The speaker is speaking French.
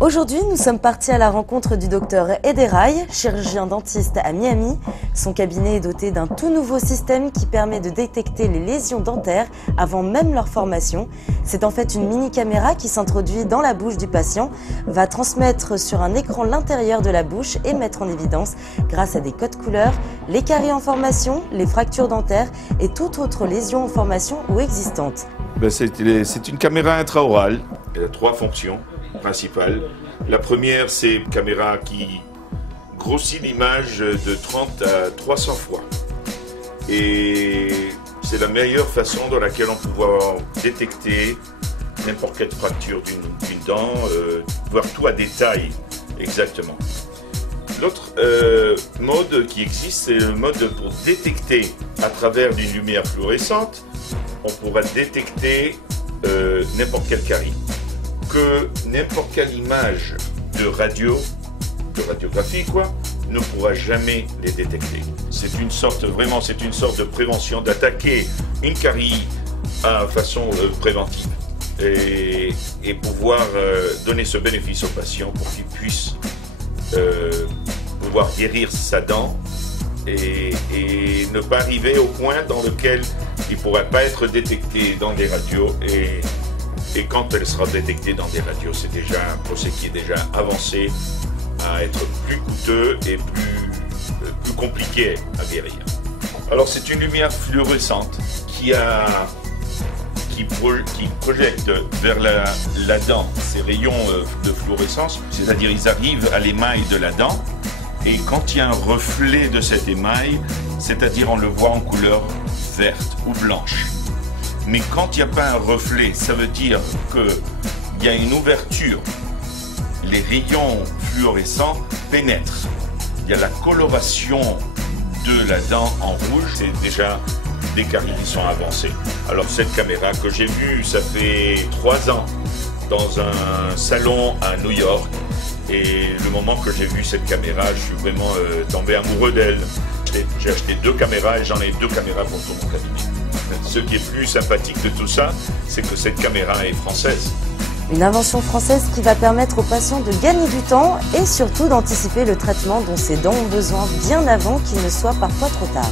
Aujourd'hui, nous sommes partis à la rencontre du docteur Ederay, chirurgien dentiste à Miami. Son cabinet est doté d'un tout nouveau système qui permet de détecter les lésions dentaires avant même leur formation. C'est en fait une mini-caméra qui s'introduit dans la bouche du patient, va transmettre sur un écran l'intérieur de la bouche et mettre en évidence, grâce à des codes couleurs, les caries en formation, les fractures dentaires et toute autre lésion en formation ou existante. C'est une caméra intraorale. Elle a trois fonctions principales. La première, c'est une caméra qui grossit l'image de 30 à 300 fois. Et c'est la meilleure façon dans laquelle on peut pouvoir détecter n'importe quelle fracture d'une dent, voir tout à détail exactement. L'autre mode qui existe, c'est le mode pour détecter à travers une lumière fluorescente. On pourra détecter n'importe quelle carie, que n'importe quelle image de radiographie ne pourra jamais les détecter. C'est une sorte de prévention, d'attaquer une carie à façon préventive et pouvoir donner ce bénéfice au patient pour qu'il puisse pouvoir guérir sa dent et ne pas arriver au point dans lequel il ne pourra pas être détecté dans des radios et quand elle sera détectée dans des radios, c'est déjà un procès qui est déjà avancé à être plus coûteux et plus compliqué à guérir. Alors c'est une lumière fluorescente qui projette vers la dent ces rayons de fluorescence, c'est-à-dire ils arrivent à l'émail de la dent et quand il y a un reflet de cet émail, c'est-à-dire on le voit en couleur verte ou blanche. Mais quand il n'y a pas un reflet, ça veut dire qu'il y a une ouverture. Les rayons fluorescents pénètrent. Il y a la coloration de la dent en rouge. C'est déjà des caries qui sont avancées. Alors cette caméra que j'ai vue, ça fait 3 ans, dans un salon à New York. Et le moment que j'ai vu cette caméra, je suis vraiment tombé amoureux d'elle. J'ai acheté 2 caméras et j'en ai 2 caméras pour tout mon cabinet. Ce qui est plus sympathique de tout ça, c'est que cette caméra est française. Une invention française qui va permettre aux patients de gagner du temps et surtout d'anticiper le traitement dont ces dents ont besoin bien avant qu'il ne soit parfois trop tard.